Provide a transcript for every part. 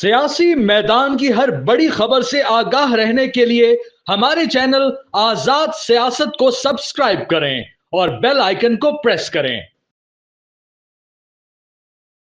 सियासी मैदान की हर बड़ी खबर से आगाह रहने के लिए हमारे चैनल आजाद सियासत को सब्सक्राइब करें और बेल आइकन को प्रेस करें।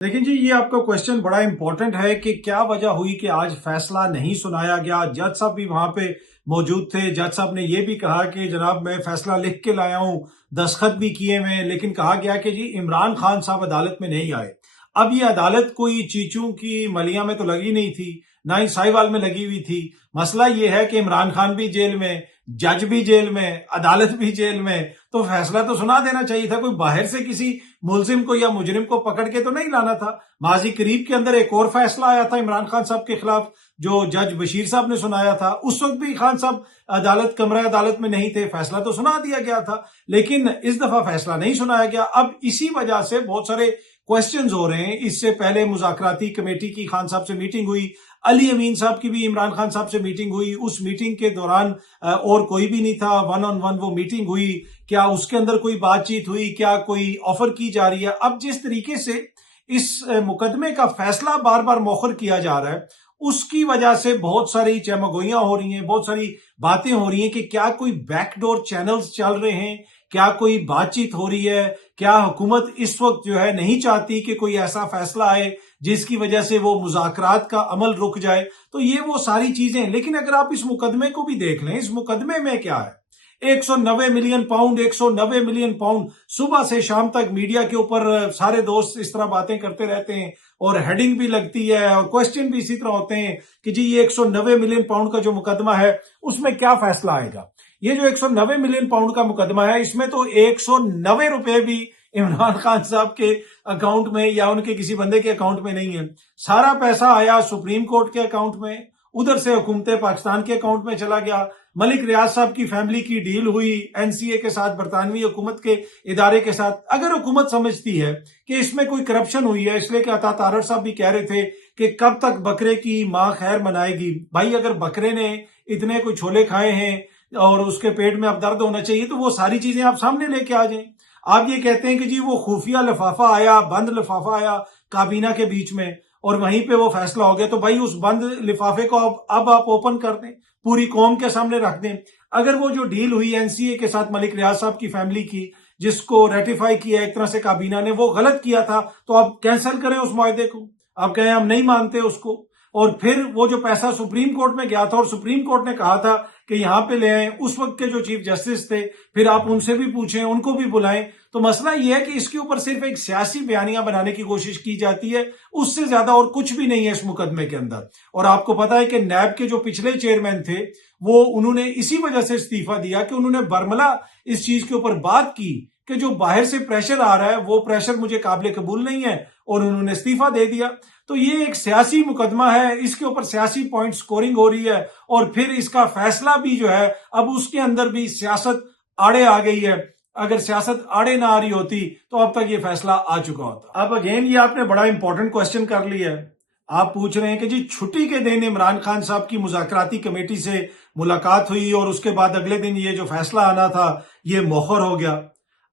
लेकिन जी ये आपका क्वेश्चन बड़ा इंपॉर्टेंट है कि क्या वजह हुई कि आज फैसला नहीं सुनाया गया। जज साहब भी वहां पे मौजूद थे। जज साहब ने ये भी कहा कि जनाब मैं फैसला लिख के लाया हूं, दस्तखत भी किए हुए, लेकिन कहा गया कि जी इमरान खान साहब अदालत में नहीं आए। अब ये अदालत कोई चीचू की मलिया में तो लगी नहीं थी, ना ही साहिवाल में लगी हुई थी। मसला ये है कि इमरान खान भी जेल में, जज भी जेल में, अदालत भी जेल में, तो फैसला तो सुना देना चाहिए था। कोई बाहर से किसी मुलजिम को या मुजरिम को पकड़ के तो नहीं लाना था। माजी करीब के अंदर एक और फैसला आया था इमरान खान साहब के खिलाफ, जो जज बशीर साहब ने सुनाया था। उस वक्त भी खान साहब कमरा अदालत में नहीं थे, फैसला तो सुना दिया गया था, लेकिन इस दफा फैसला नहीं सुनाया गया। अब इसी वजह से बहुत सारे क्वेश्चंस हो रहे हैं। इससे पहले मुज़ाकराती कमेटी की खान साहब से मीटिंग हुई, अली अमीन साहब की भी इमरान खान साहब से मीटिंग हुई। उस मीटिंग के दौरान और कोई भी नहीं था, वन ऑन वन वो मीटिंग हुई। क्या उसके अंदर कोई बातचीत हुई, क्या कोई ऑफर की जा रही है? अब जिस तरीके से इस मुकदमे का फैसला बार बार मौखर किया जा रहा है, उसकी वजह से बहुत सारी चमगोइयां हो रही हैं, बहुत सारी बातें हो रही हैं कि क्या कोई बैकडोर चैनल्स चल रहे हैं, क्या कोई बातचीत हो रही है, क्या हुकूमत इस वक्त जो है नहीं चाहती कि कोई ऐसा फैसला आए जिसकी वजह से वो मुज़ाकरात का अमल रुक जाए। तो ये वो सारी चीजें। लेकिन अगर आप इस मुकदमे को भी देख लें, इस मुकदमे में क्या है, 190 मिलियन पाउंड, 190 मिलियन पाउंड। सुबह से शाम तक मीडिया के ऊपर सारे दोस्त इस तरह बातें करते रहते हैं और हेडिंग भी लगती है और क्वेश्चन भी इसी तरह होते हैं कि जी ये 190 मिलियन पाउंड का जो मुकदमा है उसमें क्या फैसला आएगा। ये जो 190 मिलियन पाउंड का मुकदमा है, इसमें तो 190 रुपए भी इमरान खान साहब के अकाउंट में या उनके किसी बंदे के अकाउंट में नहीं है। सारा पैसा आया सुप्रीम कोर्ट के अकाउंट में, उधर से हुकूमत पाकिस्तान के अकाउंट में चला गया। मलिक रियाज साहब की फैमिली की डील हुई एनसीए के साथ, बरतानवी हुकूमत के इदारे के साथ। अगर हुकूमत समझती है कि इसमें कोई करप्शन हुई है, इसलिए कि अता तारड़ साहब भी कह रहे थे कि कब तक बकरे की मां खैर मनाएगी। भाई अगर बकरे ने इतने कोई छोले खाए हैं और उसके पेट में अब दर्द होना चाहिए, तो वो सारी चीजें आप सामने लेके आ जाएं। आप ये कहते हैं कि जी वो खुफिया लिफाफा आया, बंद लिफाफा आया काबीना के बीच में और वहीं पे वो फैसला हो गया, तो भाई उस बंद लिफाफे को अब आप ओपन कर दें, पूरी कौम के सामने रख दें। अगर वो जो डील हुई एनसीए के साथ मलिक रियाज साहब की फैमिली की, जिसको रेटिफाई किया एक तरह से काबीना ने, वो गलत किया था, तो आप कैंसिल करें उस मुआहदे को। आप कहें हम नहीं मानते उसको। और फिर वो जो पैसा सुप्रीम कोर्ट में गया था और सुप्रीम कोर्ट ने कहा था कि यहां पे ले आए, उस वक्त के जो चीफ जस्टिस थे, फिर आप उनसे भी पूछें, उनको भी बुलाएं। तो मसला ये है कि इसके ऊपर सिर्फ एक सियासी बयानियां बनाने की कोशिश की जाती है, उससे ज्यादा और कुछ भी नहीं है इस मुकदमे के अंदर। और आपको पता है कि नैब के जो पिछले चेयरमैन थे, वो उन्होंने इसी वजह से इस्तीफा दिया कि उन्होंने बरमला इस चीज के ऊपर बात की कि जो बाहर से प्रेशर आ रहा है वो प्रेशर मुझे काबिल कबूल नहीं है, और उन्होंने इस्तीफा दे दिया। तो ये एक सियासी मुकदमा है, इसके ऊपर सियासी पॉइंट स्कोरिंग हो रही है, और फिर इसका फैसला भी जो है अब उसके अंदर भी सियासत आड़े आ गई है। अगर सियासत आड़े ना आ रही होती तो अब तक ये फैसला आ चुका होता। अब अगेन ये आपने बड़ा इंपॉर्टेंट क्वेश्चन कर लिया है। आप पूछ रहे हैं कि जी छुट्टी के दिन इमरान खान साहब की मुज़ाकराती कमेटी से मुलाकात हुई और उसके बाद अगले दिन ये जो फैसला आना था ये मौखर हो गया।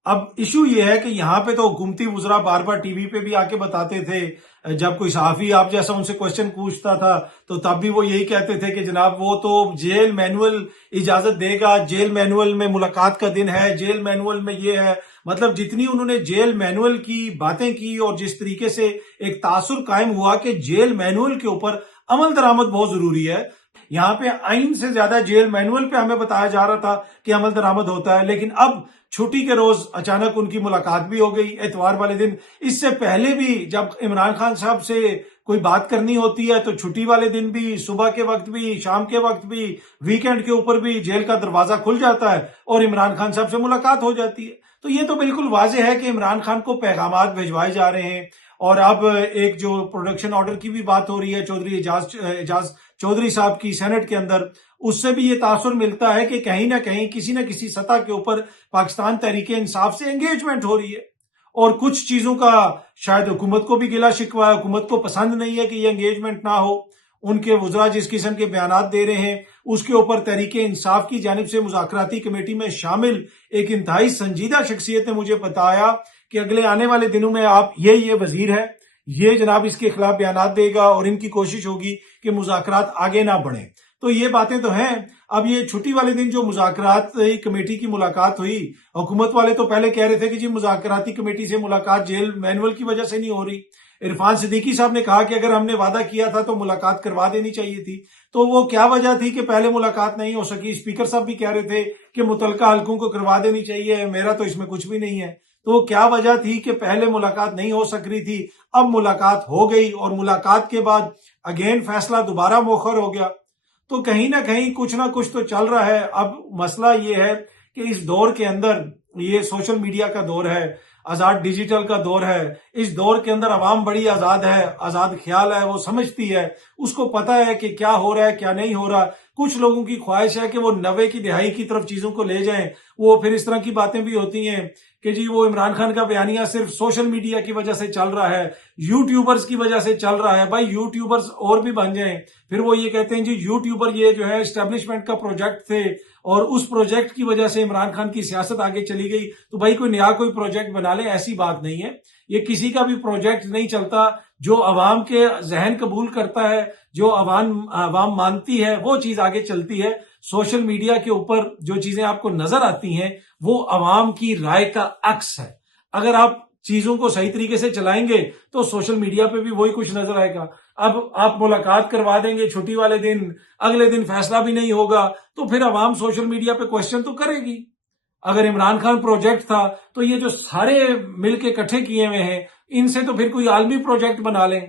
अब इशू ये है कि यहाँ पे तो हुकूमती वुज़रा बार बार टीवी पे भी आके बताते थे, जब कोई सहाफी आप जैसा उनसे क्वेश्चन पूछता था तो तब भी वो यही कहते थे कि जनाब वो तो जेल मैनुअल इजाजत देगा, जेल मैनुअल में मुलाकात का दिन है, जेल मैनुअल में ये है। मतलब जितनी उन्होंने जेल मैनुअल की बातें की और जिस तरीके से एक तासुर कायम हुआ कि जेल मैनुअल के ऊपर अमल दरामद बहुत जरूरी है। यहाँ पे आइन से ज्यादा जेल मैनुअल पे हमें बताया जा रहा था कि अमल दरामद होता है, लेकिन अब छुट्टी के रोज अचानक उनकी मुलाकात भी हो गई एतवार वाले दिन। इससे पहले भी जब इमरान खान साहब से कोई बात करनी होती है तो छुट्टी वाले दिन भी, सुबह के वक्त भी, शाम के वक्त भी, वीकेंड के ऊपर भी जेल का दरवाजा खुल जाता है और इमरान खान साहब से मुलाकात हो जाती है। तो ये तो बिल्कुल वाज़ेह है कि इमरान खान को पैगामात भिजवाए जा रहे हैं। और अब एक जो प्रोडक्शन ऑर्डर की भी बात हो रही है चौधरी एजाज चौधरी साहब की सेनेट के अंदर, उससे भी ये तासुर मिलता है कि कहीं ना कहीं किसी न किसी सतह के ऊपर पाकिस्तान तहरीके इंसाफ से एंगेजमेंट हो रही है। और कुछ चीजों का शायद हुकूमत को भी गिला शिकवा है, हुकूमत को पसंद नहीं है कि ये एंगेजमेंट ना हो। उनके वुज़रा जिस किस्म के बयानात दे रहे हैं उसके ऊपर तहरीके इंसाफ की जानिब से मुज़ाकराती कमेटी में शामिल एक इंतहाई संजीदा शख्सियत ने मुझे बताया कि अगले आने वाले दिनों में आप ये वजीर है, یہ جناب اس کے خلاف بیانات دے گا اور ان کی کوشش ہوگی کہ مذاکرات آگے نہ بڑھیں. تو یہ باتیں تو ہیں. اب یہ چھٹی والے دن جو مذاکرات کمیٹی کی ملاقات ہوئی، حکومت والے تو پہلے کہہ رہے تھے کہ جی مذاکراتی کمیٹی سے ملاقات جیل مینول کی وجہ سے نہیں ہو رہی. عرفان صدیقی صاحب نے کہا کہ اگر ہم نے وعدہ کیا تھا تو ملاقات کروا دینی چاہیے تھی. تو وہ کیا وجہ تھی کہ پہلے ملاقات نہیں ہو سکی؟ اسپیکر صاحب بھی کہہ رہے تھے کہ متعلقہ حلقوں کو کروا دینی چاہیے، میرا تو اس میں کچھ بھی نہیں ہے. تو وہ کیا وجہ تھی کہ پہلے ملاقات نہیں ہو سک رہی تھی؟ اب ملاقات ہو گئی اور ملاقات کے بعد اگین فیصلہ دوبارہ مؤخر ہو گیا. تو کہیں نہ کہیں کچھ نہ کچھ تو چل رہا ہے. اب مسئلہ یہ ہے کہ اس دور کے اندر، یہ سوشل میڈیا کا دور ہے، آزاد ڈیجیٹل کا دور ہے، اس دور کے اندر عوام بڑی آزاد ہے، آزاد خیال ہے، وہ سمجھتی ہے، اس کو پتا ہے کہ کیا ہو رہا ہے کیا نہیں ہو رہا. کچھ لوگوں کی خواہش ہے کہ وہ 90 کی دہائی کی طرف چیزوں کو لے جائیں. وہ پھر اس طرح کی باتیں بھی ہوتی ہیں کہ جی وہ عمران خان کا بیانیہ صرف سوشل میڈیا کی وجہ سے چل رہا ہے، یوٹیوبرز کی وجہ سے چل رہا ہے. بھائی یوٹیوبرز اور بھی بن جائیں. پھر وہ یہ کہتے ہیں جی یوٹیوبر یہ جو ہے اسٹیبلشمنٹ کا پروجیکٹ تھے اور اس پروجیکٹ کی وجہ سے عمران خان کی سیاست آگے چلی گئی. تو بھائی کوئی نیا کوئی پروجیکٹ بنا لیں، ایسی بات نہیں ہے. یہ کسی کا بھی پروجیکٹ نہیں چلتا. جو عوام کے ذہن قبول کرتا ہے، جو عوام مانتی ہے، وہ چیز آگے چلتی ہے. سوشل میڈیا کے اوپر جو چیزیں آپ کو نظر آتی ہیں وہ عوام کی رائے کا عکس ہے. اگر آپ چیزوں کو صحیح طریقے سے چلائیں گے تو سوشل میڈیا پہ بھی وہی کچھ نظر آئے گا. اب آپ ملاقات کروا دیں گے چھٹی والے دن، اگلے دن فیصلہ بھی نہیں ہوگا، تو پھر عوام سوشل میڈیا پہ کوشچن تو کرے گی. اگر عمران خان پروجیکٹ تھا تو یہ جو سارے مل کے اکٹھے کیے ہوئے ہیں ان سے تو پھر کوئی عالمی پروجیکٹ بنا لیں،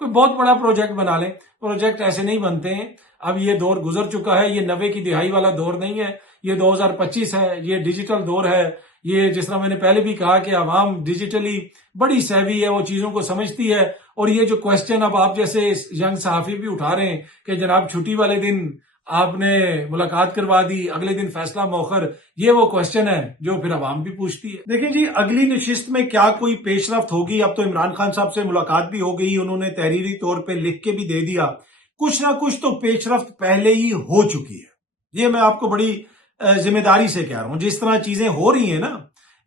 کوئی بہت بڑا پروجیکٹ بنا لیں. پروجیکٹ ایسے نہیں بنتے ہیں. اب یہ دور گزر چکا ہے. یہ 90 کی دہائی والا دور نہیں ہے، یہ 2025 ہے. یہ ڈیجیٹل دور ہے. یہ جس طرح میں نے پہلے بھی کہا کہ عوام ڈیجیٹلی بڑی سیوی ہے، وہ چیزوں کو سمجھتی ہے. اور یہ جو کوشچن اب آپ جیسے ینگ صحافی بھی اٹھا رہے ہیں کہ جناب چھٹی والے دن آپ نے ملاقات کروا دی، اگلے دن فیصلہ مؤخر، یہ وہ کوشچن ہے جو پھر عوام بھی پوچھتی ہے. دیکھیں جی اگلی نشست میں کیا کوئی پیش رفت ہوگی؟ اب تو عمران خان صاحب سے ملاقات بھی ہو گئی، انہوں نے تحریری طور پہ لکھ کے بھی دے دیا. کچھ نہ کچھ تو پیش رفت پہلے ہی ہو چکی ہے. یہ میں آپ کو بڑی ذمہ داری سے کہہ رہا ہوں. جس طرح چیزیں ہو رہی ہیں نا،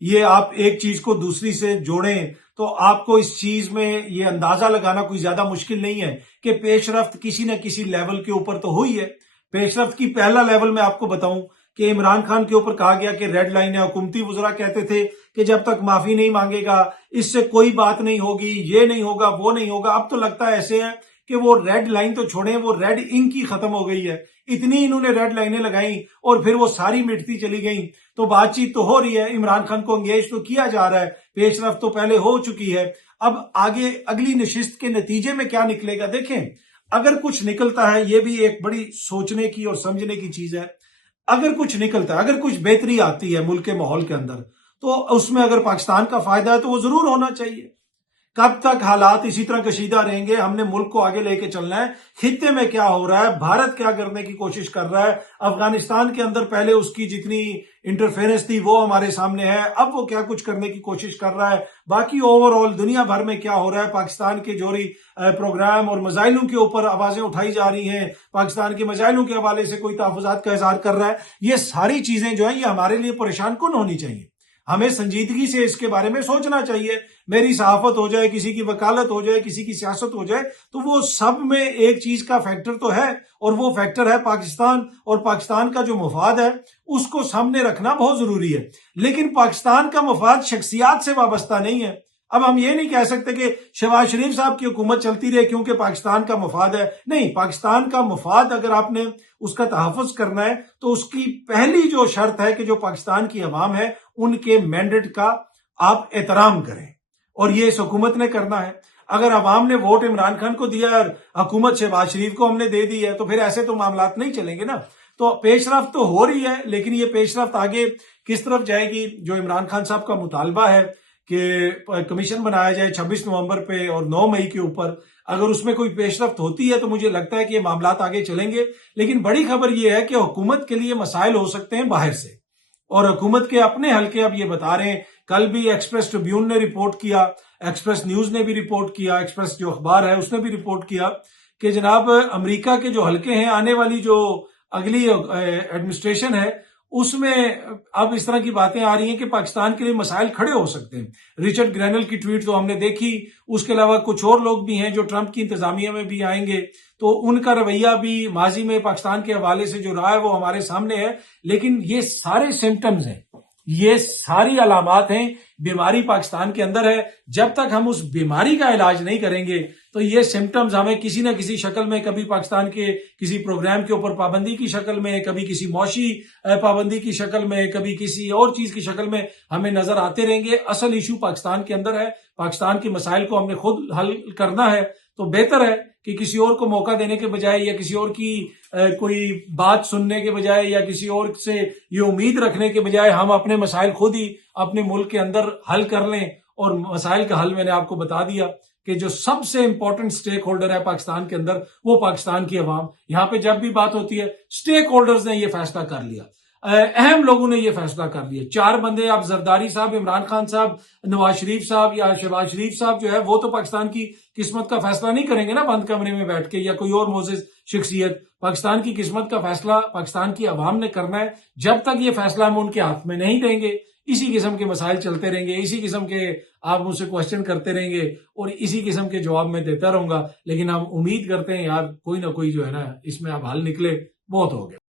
یہ آپ ایک چیز کو دوسری سے جوڑیں تو آپ کو اس چیز میں یہ اندازہ لگانا کوئی زیادہ مشکل نہیں ہے کہ پیش رفت کسی نہ کسی لیول کے اوپر تو ہوئی ہے. پیش رفت کی پہلا لیول میں آپ کو بتاؤں کہ عمران خان کے اوپر کہا گیا کہ ریڈ لائن ہے. حکومتی وزراء کہتے تھے کہ جب تک معافی نہیں مانگے گا اس سے کوئی بات نہیں ہوگی، یہ نہیں ہوگا، وہ نہیں ہوگا. اب تو لگتا ہے ایسے ہے کہ وہ ریڈ لائن تو چھوڑیں، وہ ریڈ انک ہی ختم ہو گئی ہے. اتنی انہوں نے ریڈ لائنیں لگائیں اور پھر وہ ساری مٹتی چلی گئیں. تو بات چیت تو ہو رہی ہے، عمران خان کو انگیج تو کیا جا رہا ہے، پیش رفت تو پہلے ہو چکی ہے. اب آگے اگلی نشست کے نتیجے میں کیا نکلے گا؟ دیکھیں اگر کچھ نکلتا ہے، یہ بھی ایک بڑی سوچنے کی اور سمجھنے کی چیز ہے. اگر کچھ نکلتا ہے، اگر کچھ بہتری آتی ہے ملک کے ماحول کے اندر، تو اس میں اگر پاکستان کا فائدہ ہے تو وہ ضرور ہونا چاہیے. کب تک حالات اسی طرح کشیدہ رہیں گے؟ ہم نے ملک کو آگے لے کے چلنا ہے. خطے میں کیا ہو رہا ہے، بھارت کیا کرنے کی کوشش کر رہا ہے، افغانستان کے اندر پہلے اس کی جتنی انٹرفیرنس تھی وہ ہمارے سامنے ہے، اب وہ کیا کچھ کرنے کی کوشش کر رہا ہے. باقی اوور آل دنیا بھر میں کیا ہو رہا ہے، پاکستان کے جوہری پروگرام اور میزائلوں کے اوپر آوازیں اٹھائی جا رہی ہیں، پاکستان کے میزائلوں کے حوالے سے کوئی تحفظات کا اظہار کر رہا ہے. یہ ساری چیزیں جو ہیں یہ ہمارے لیے پریشان کن ہونی چاہیے. ہمیں سنجیدگی سے اس کے بارے میں سوچنا چاہیے. میری صحافت ہو جائے، کسی کی وکالت ہو جائے، کسی کی سیاست ہو جائے، تو وہ سب میں ایک چیز کا فیکٹر تو ہے، اور وہ فیکٹر ہے پاکستان. اور پاکستان کا جو مفاد ہے اس کو سامنے رکھنا بہت ضروری ہے. لیکن پاکستان کا مفاد شخصیات سے وابستہ نہیں ہے. اب ہم یہ نہیں کہہ سکتے کہ شہباز شریف صاحب کی حکومت چلتی رہے کیونکہ پاکستان کا مفاد ہے. نہیں، پاکستان کا مفاد اگر آپ نے اس کا تحفظ کرنا ہے تو اس کی پہلی جو شرط ہے کہ جو پاکستان کی عوام ہے ان کے مینڈیٹ کا آپ احترام کریں، اور یہ اس حکومت نے کرنا ہے. اگر عوام نے ووٹ عمران خان کو دیا اور حکومت شہباز شریف کو ہم نے دے دی ہے تو پھر ایسے تو معاملات نہیں چلیں گے نا. تو پیش رفت تو ہو رہی ہے، لیکن یہ پیش رفت آگے کس طرف جائے گی؟ جو عمران خان صاحب کا مطالبہ ہے کہ کمیشن بنایا جائے 26 نومبر پہ اور 9 مئی کے اوپر، اگر اس میں کوئی پیش رفت ہوتی ہے تو مجھے لگتا ہے کہ یہ معاملات آگے چلیں گے. لیکن بڑی خبر یہ ہے کہ حکومت کے لیے مسائل ہو سکتے ہیں باہر سے، اور حکومت کے اپنے حلقے اب یہ بتا رہے ہیں. کل بھی ایکسپریس ٹریبیون نے رپورٹ کیا، ایکسپریس نیوز نے بھی رپورٹ کیا، ایکسپریس جو اخبار ہے اس نے بھی رپورٹ کیا کہ جناب امریکہ کے جو حلقے ہیں، آنے والی جو اگلی ایڈمنسٹریشن ہے उसमें अब इस तरह की बातें आ रही हैं कि पाकिस्तान के लिए मसाइल खड़े हो सकते हैं। रिचर्ड ग्रैनल की ट्वीट तो हमने देखी, उसके अलावा कुछ और लोग भी हैं जो ट्रंप की इंतजामिया में भी आएंगे, तो उनका रवैया भी माजी में पाकिस्तान के हवाले से जो रहा है वो हमारे सामने है। लेकिन ये सारे सिम्टम्स हैं, ये सारी अलामात हैं, बीमारी पाकिस्तान के अंदर है। जब तक हम उस बीमारी का इलाज नहीं करेंगे तो ये सिम्टम्स हमें किसी न किसी शक्ल में, कभी पाकिस्तान के किसी प्रोग्राम के ऊपर पाबंदी की शक्ल में, कभी किसी मौशी पाबंदी की शक्ल में, कभी किसी और चीज की शक्ल में हमें नजर आते रहेंगे। असल इशू पाकिस्तान के अंदर है, पाकिस्तान के मसाइल को हमने खुद हल करना है। तो बेहतर है कि किसी और को मौका देने के बजाय या किसी और की कोई बात सुनने के बजाय या किसी और से ये उम्मीद रखने के बजाय हम अपने मसाइल खुद ही अपने मुल्क के अंदर हल कर लें। और मसाइल का हल मैंने आपको बता दिया कि जो सबसे इंपॉर्टेंट स्टेक होल्डर है पाकिस्तान के अंदर वो पाकिस्तान की अवाम। यहां पे जब भी बात होती है स्टेक होल्डर्स ने ये फैसला कर लिया, अहम लोगों ने ये फैसला कर लिया। चार बंदे, आप जरदारी साहब, इमरान खान साहब, नवाज शरीफ साहब या शहबाज शरीफ साहब जो है वो तो पाकिस्तान की किस्मत का फैसला नहीं करेंगे ना बंद कमरे में बैठ के, या कोई और मोजिज शख्सियत। पाकिस्तान की किस्मत का फैसला पाकिस्तान की अवाम ने करना है। जब तक ये फैसला हम उनके हाथ में नहीं देंगे, इसी किस्म के मसाइल चलते रहेंगे, इसी किस्म के आप मुझसे क्वेश्चन करते रहेंगे और इसी किस्म के जवाब मैं देता रहूंगा। लेकिन हम उम्मीद करते हैं यार कोई ना कोई जो है ना इसमें अब हल निकले। बहुत हो गया।